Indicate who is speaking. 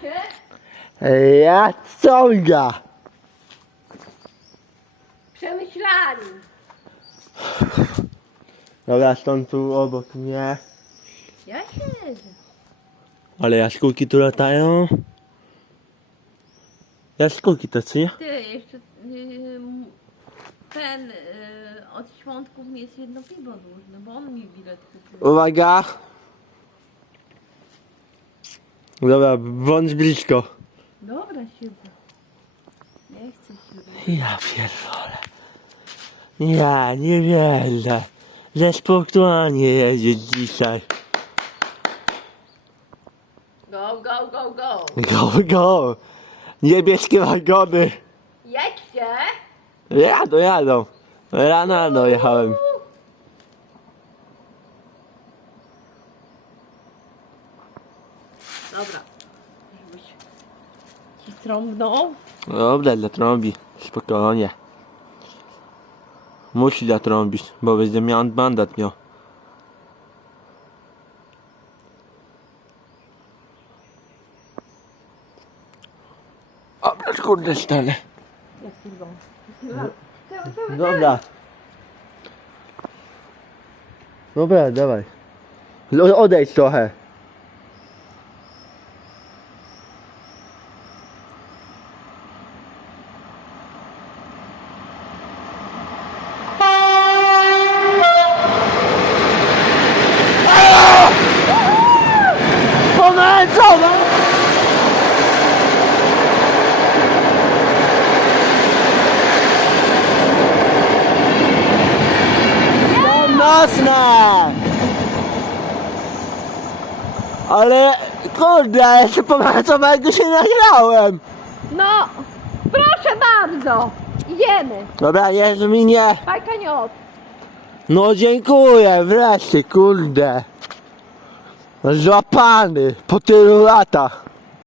Speaker 1: się?
Speaker 2: Ja ciąga.
Speaker 1: Przemyślali.
Speaker 2: Dobra, stąd tu obok mnie.
Speaker 1: Ja siedzę.
Speaker 2: Ale jaskółki tu latają. Jaskółki to co nie?
Speaker 1: Ty, jeszcze yy, ten yy, od świątków mi jest jedno piwo dłużne, bo on mi bilet kupił.
Speaker 2: Uwaga. Dobra, bądź blisko.
Speaker 1: Dobra, siedzę. Nie chcę się.
Speaker 2: Ja pierdolę. Ja nie wierzę. Że spokojnie jedzie dzisiaj.
Speaker 1: Go, go, go, go.
Speaker 2: Go, go. Niebieskie wagony.
Speaker 1: Jedźcie.
Speaker 2: Jadą, jadą. Rano dojechałem.
Speaker 1: Dobra. Ci trąbnął.
Speaker 2: Dobra, zatrąbi. Spokojnie. Musi zatrąbić, bo będzie miał mandat miał. O, kurde, stanę.
Speaker 1: Jak kurwa.
Speaker 2: Dobra. Dobra, dawaj. Odejdź trochę. Pomarańczowa! Mocna! Ale kurde, jeszcze pomarańczowego się nagrałem.
Speaker 1: No, proszę bardzo. Idziemy.
Speaker 2: Dobra, jest mi nie.
Speaker 1: Bajka nie od.
Speaker 2: No dziękuję, wreszcie, kurde. Złapany po tylu latach.